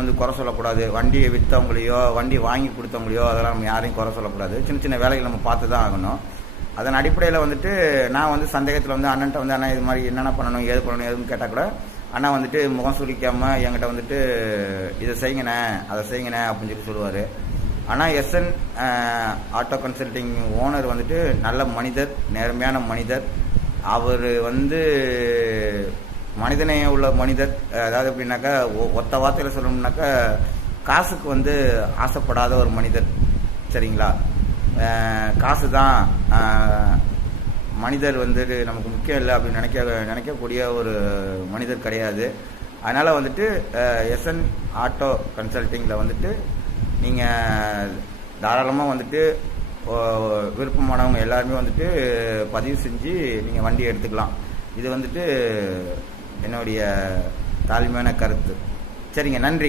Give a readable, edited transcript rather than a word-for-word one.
வந்து குறை சொல்லக்கூடாது. வண்டியை விற்றவங்களையோ வண்டி வாங்கி கொடுத்தவங்களையோ அதெல்லாம் நம்ம யாரையும் குறை சொல்லக்கூடாது. சின்ன சின்ன வேலைகள் நம்ம பார்த்து தான் ஆகணும். அதன் அடிப்படையில் வந்துட்டு நான் வந்து சந்தேகத்தில் வந்து அண்ணன்ட்ட வந்து அண்ணா இது மாதிரி என்னென்ன பண்ணணும் ஏதுன்னு கேட்டால் கூட அண்ணா வந்துட்டு முகம் சுளிக்காமல் என்கிட்ட வந்துட்டு இதை செய்யுங்கண்ணே அதை செய்யுங்கண்ணே அப்படின்னு சொல்லுவார். ஆனால் எஸ்என் ஆட்டோ கன்சல்டிங் ஓனர் வந்துட்டு நல்ல மனிதர், நேர்மையான மனிதர். அவர் வந்து மனிதனே உள்ள மனிதர். அதாவது எப்படின்னாக்கா ஒத்த வார்த்தையில் சொல்லணும்னாக்கா காசுக்கு வந்து ஆசைப்படாத ஒரு மனிதர். சரிங்களா? காசு தான் மனிதர் வந்துட்டு நமக்கு முக்கியம் இல்லை அப்படின்னு நினைக்கக்கூடிய ஒரு மனிதர் கிடையாது. அதனால் வந்துட்டு எஸ்என் ஆட்டோ கன்சல்டிங்கில் வந்துட்டு நீங்கள் தாராளமாக வந்துட்டு விருப்பமானவங்க எல்லாருமே வந்துட்டு பதிவு செஞ்சு நீங்கள் வண்டி எடுத்துக்கலாம். இது வந்துட்டு என்னுடைய தாழ்மையான கருத்து. சரிங்க, நன்றி.